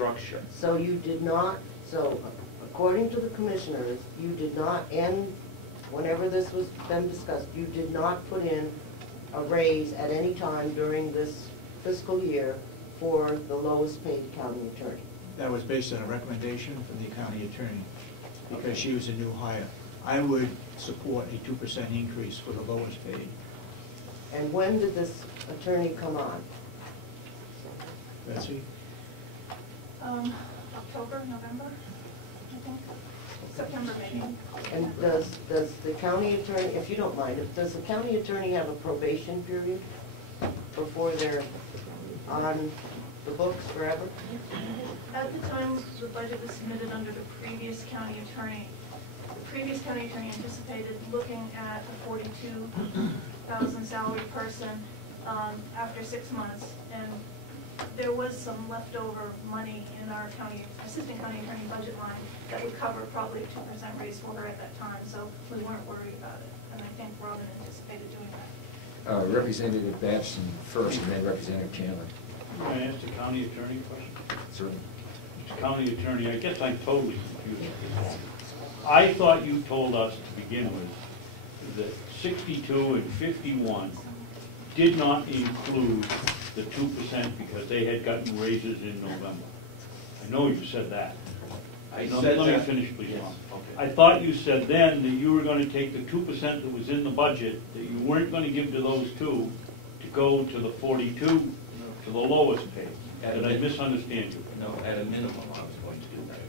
structure. So you did not, so according to the commissioners, you did not, and whenever this was been discussed, you did not put in a raise at any time during this fiscal year for the lowest paid county attorney. That was based on a recommendation from the county attorney, because she was a new hire. I would support a 2% increase for the lowest paid. And when did this attorney come on? Betsy? October, November, I think. September maybe. And does the county attorney, if you don't mind, does the county attorney have a probation period before they're on the books forever? At the time the budget was submitted under the previous county attorney, anticipated looking at a 42,000 salary person after 6 months, and there was some leftover money in our assistant county attorney budget line that would cover probably a 2% raise for her at that time, so we weren't worried about it, and I think Robin anticipated doing that. Representative Babson first, and then Representative Chandler. Can I ask the county attorney a question? Certainly. County attorney, I guess I'm totally confused. I thought you told us to begin with that 62 and 51 did not include the 2% because they had gotten raises in November. I know you said that. Let me finish, please. Yes. Okay. I thought you said then that you were going to take the 2% that was in the budget, that you weren't going to give to those two, to go to the 42, to the lowest paid. Did I misunderstand you? No, at a minimum, I was going to do that.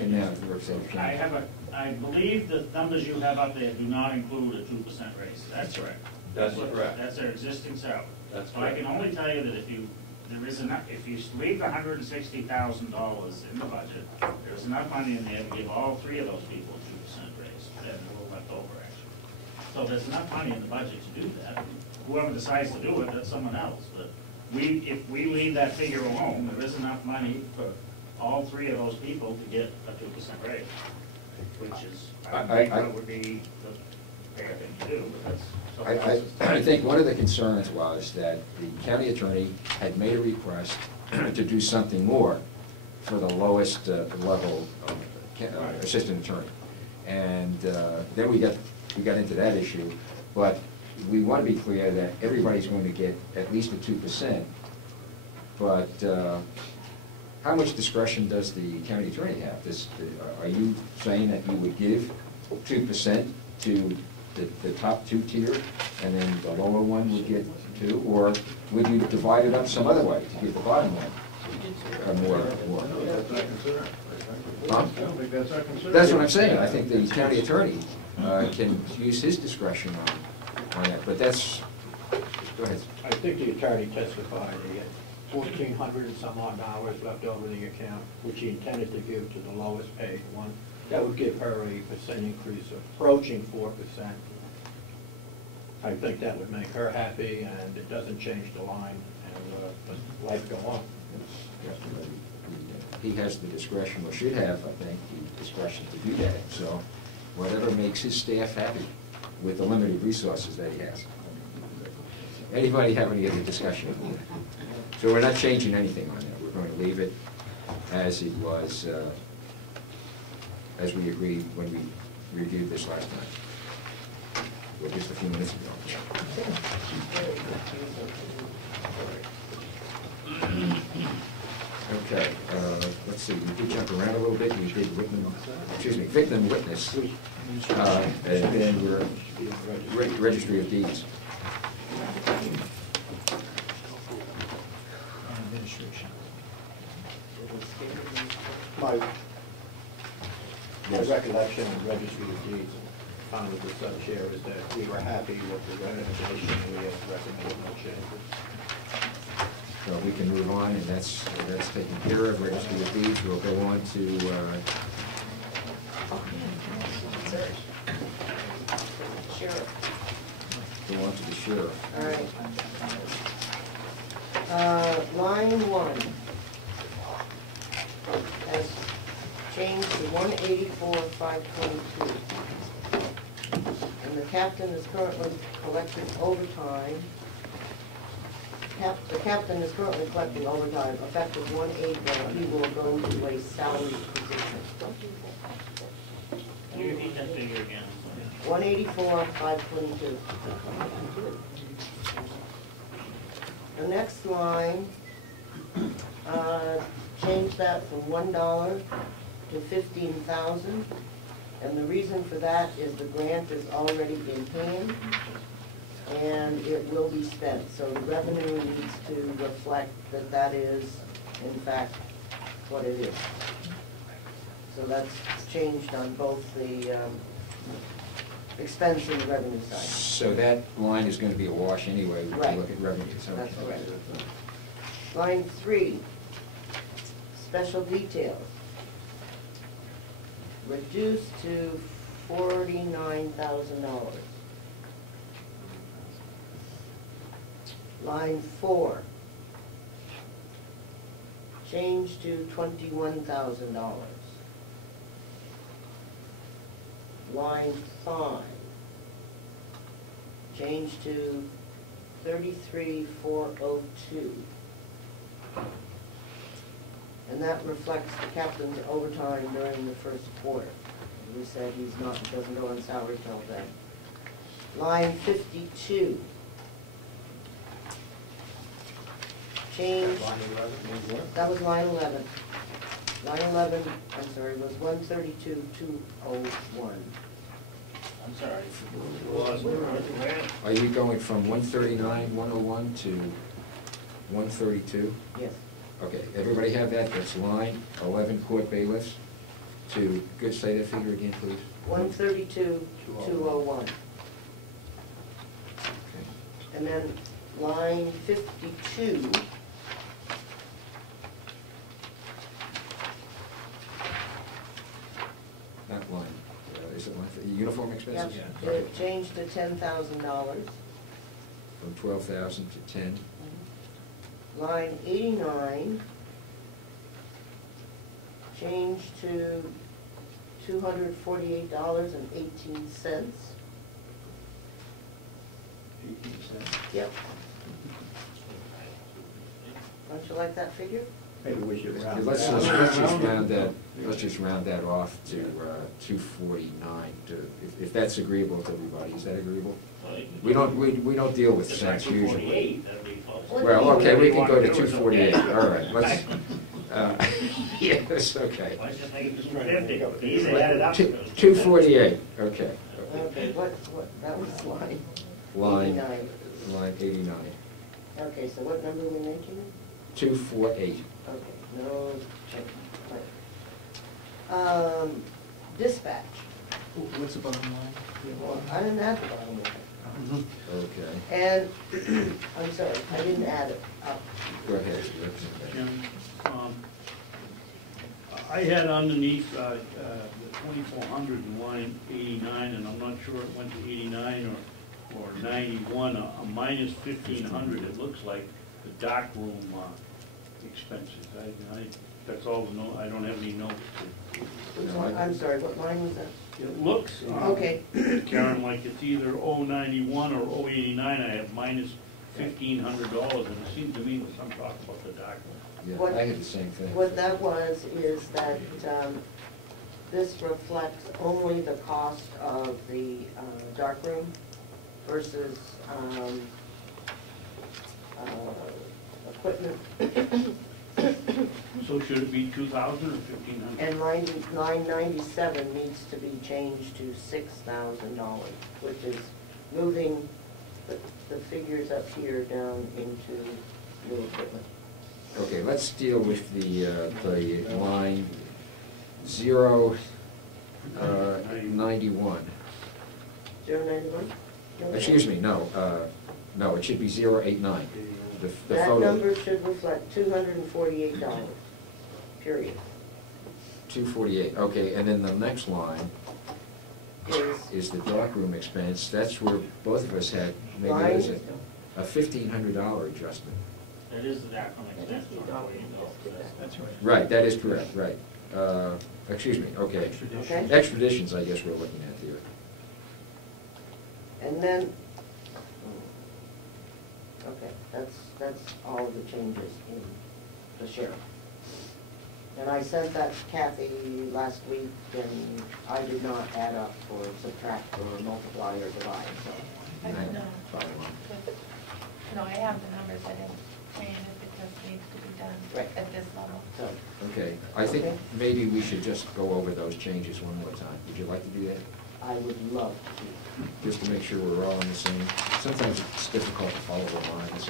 And now, Representative Chandler. I believe the numbers you have up there do not include a 2% raise. That's correct. That's correct. That's their existing salary. That's So I correct. can only tell you that if you leave the $160,000 in the budget, there's enough money in there to give all three of those people a 2% raise, and a little left over actually. So there's enough money in the budget to do that. Whoever decides to do it, that's someone else. But if we leave that figure alone, there is enough money for all three of those people to get a 2% raise, which is, I would be the fair thing to do, but that's. I think one of the concerns was that the county attorney had made a request to do something more for the lowest level of assistant attorney. And then we got into that issue, but we want to be clear that everybody's going to get at least a 2%, but how much discretion does the county attorney have? Are you saying that you would give 2% to the top two tier, and then the lower one would get 2, or would you divide it up some other way to give the bottom one more? Huh? That's what I'm saying. I think the county attorney can use his discretion on that, but that's, go ahead. I think the attorney testified he had 1,400 and some odd dollars left over in the account, which he intended to give to the lowest paid one. That would give her a % increase approaching 4%. I think that would make her happy, and it doesn't change the line, and let life go on. He has the discretion, or should have, I think, the discretion to do that. So whatever makes his staff happy with the limited resources that he has. Anybody have any other discussion? So we're not changing anything on that. We're going to leave it as it was, as we agreed when we reviewed this last time, or just a few minutes ago. Okay, let's see, we did jump around a little bit. We did victim witness, and then we're registry of deeds. Administration. My recollection of the registry of deeds found with the sub-chair is that we were happy with the recommendation. We had recommended no changes. So we can move on, and that's taken care of. Registry of deeds. We'll go on to Sheriff. go on to the sheriff. All right. Line 1 has changed to 184,522. And the captain is currently collecting overtime the captain is currently collecting overtime effective 1/8 when he will go to a salary position. Can you repeat that figure again? 184,522. The next line, change that from $1 to 15,000. And the reason for that is the grant is already in hand and it will be spent. So the revenue needs to reflect that that is, in fact, what it is. So that's changed on both the expense and the revenue side. So that line is going to be a wash anyway, when Right. you look at revenues. That's Okay. correct. Line 3, special details. Reduced to $49,000. Line 4, changed to $21,000. Line 5, changed to 33,402. And that reflects the captain's overtime during the first quarter. We said doesn't go on salary till then. Line 52. Change, that was line 11. Line 11, I'm sorry, was 132,201. I'm sorry. Where? Are you going from 139,101 to 132? Yes. Okay, everybody have that? That's line 11 court bailiffs to, say that figure again, please. 132,201. Okay. And then line 52. That line, is it line for uniform expenses? Yep, it changed to $10,000. From 12,000 to 10. Line 89, changed to $248.18. Yep. Don't you like that figure? Maybe we should round Let's that. just round that off to 249. If that's agreeable to everybody, is that agreeable? We don't deal with cents usually. 248, that'd be close. Well, okay, we can go to 248. All right, let's. Yes, okay. Why just make it 250? Easy, add it up. 248. Okay. Okay, that was line Line 89. line 89. Okay, so what number are we making? 248. Okay, no change. Right. Dispatch. What's the bottom line? Well, I didn't add the bottom line. Okay. And, I'm sorry, I didn't add it up. Go ahead. Jim, I had underneath the 2,400 in line 89, and I'm not sure it went to 89 or 91, a minus 1,500, it looks like, the dark room expenses. That's all the note, I don't have any notes. Which one? I'm sorry, what line was that? It looks, Okay. Karen, like it's either 091 or 089, I have minus $1,500, and it seemed to me with some talk about the dark room. Yeah, What- I had the same thing. What that was is that this reflects only the cost of the darkroom versus equipment. So should it be 2,000 or 1,500? And line 97 needs to be changed to $6,000, which is moving the figures up here down into new equipment. Okay, let's deal with the line 091. 091? No, Excuse me, no, no, it should be 089. The That photo, number should reflect $248, period. 248, okay, and then the next line is the darkroom expense. That's where both of us had, maybe there's a $1,500 adjustment. That is the dark room expense. That's right. Right, that is correct, right. Excuse me, okay. Okay? Expeditions, I guess we're looking at here. And then, Okay, that's all the changes in the sheriff. And I sent that to Kathy last week, and I did not add up or subtract or multiply or divide, so. I don't know. Follow on. No, I have the numbers, I didn't change it because it needs to be done Right. at this level. So, Okay, I think Okay. maybe we should just go over those changes one more time. Would you like to do that? I would love to. Just to make sure we're all on the same. Sometimes it's difficult to follow the lines,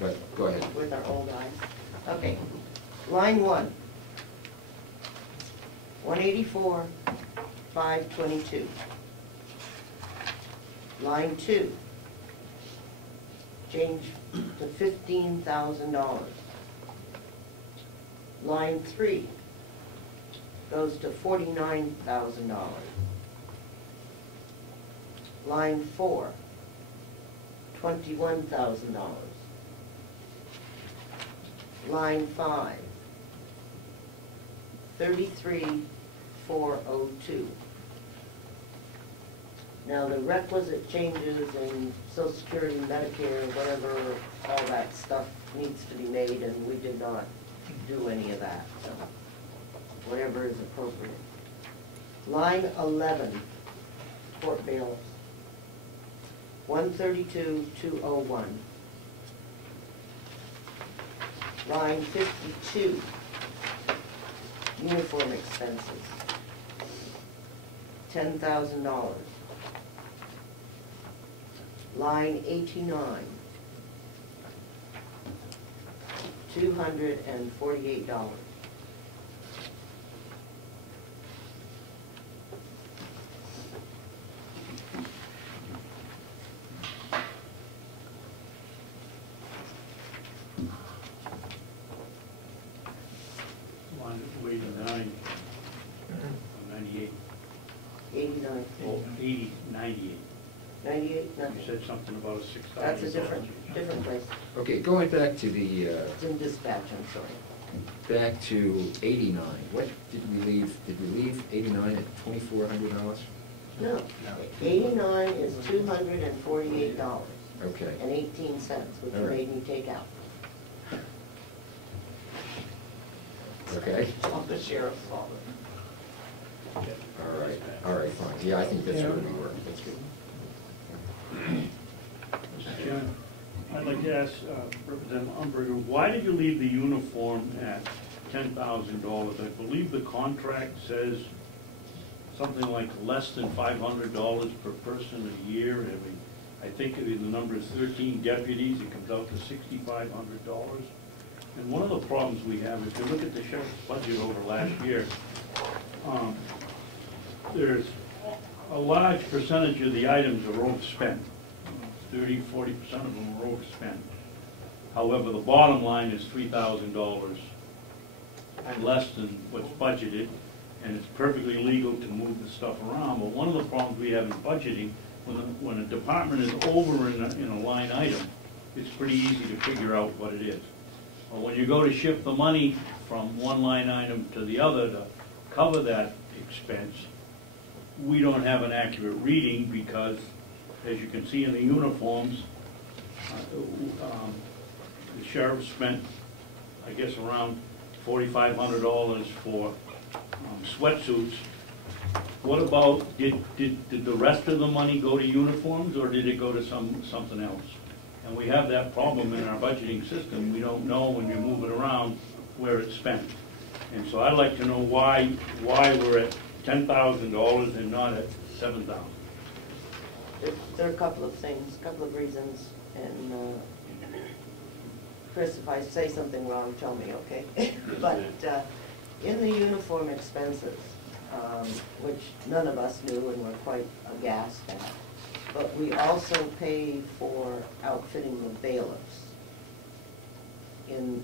but go ahead. With our old eyes. Okay, line 1. 184, 522. Line 2, change to $15,000. Line 3 goes to $49,000. Line 4, $21,000. Line 5, 33,402. Now, the requisite changes in Social Security, Medicare, whatever, all that stuff needs to be made, and we did not do any of that, so whatever is appropriate. Line 11, court bailiffs, 132,201. Line 52, uniform expenses, $10,000. Line 89, $248. Line 89, 98, 89, oh, 80, 98. 98, You nothing. said something about a $6,000. That's a different place. Okay, going back to the, It's in dispatch, I'm sorry. back to 89. What did we leave? Did we leave 89 at $2,400? No, 89 is $248 Okay. and 18 cents, which All you right. made me take out. Okay. On the sheriff's office. All right, fine. Yeah, I think that's where we were. That's good. Mr. Chairman, I'd like to ask Representative Umberger, why did you leave the uniform at $10,000? I believe the contract says something like less than $500 per person a year. I mean, I think the number is 13 deputies, it comes out to $6,500. And one of the problems we have, if you look at the sheriff's budget over last year, there's a large percentage of the items are overspent. 30, 40% of them are overspent. However, the bottom line is $3,000 less than what's budgeted, and it's perfectly legal to move the stuff around. But one of the problems we have in budgeting, when a department is over in a line item, it's pretty easy to figure out what it is. But when you go to shift the money from one line item to the other to cover that expense, we don't have an accurate reading because, as you can see in the uniforms, the sheriff spent, I guess, around $4,500 for sweatsuits. What about, did the rest of the money go to uniforms, or did it go to something else? And we have that problem in our budgeting system. We don't know when you move it around where it's spent. And so I'd like to know why we're at $10,000 and not at $7,000. There are a couple of things, a couple of reasons, and Chris, if I say something wrong, tell me, okay? But in the uniform expenses, which none of us knew and were quite aghast at, but we also pay for outfitting the bailiffs in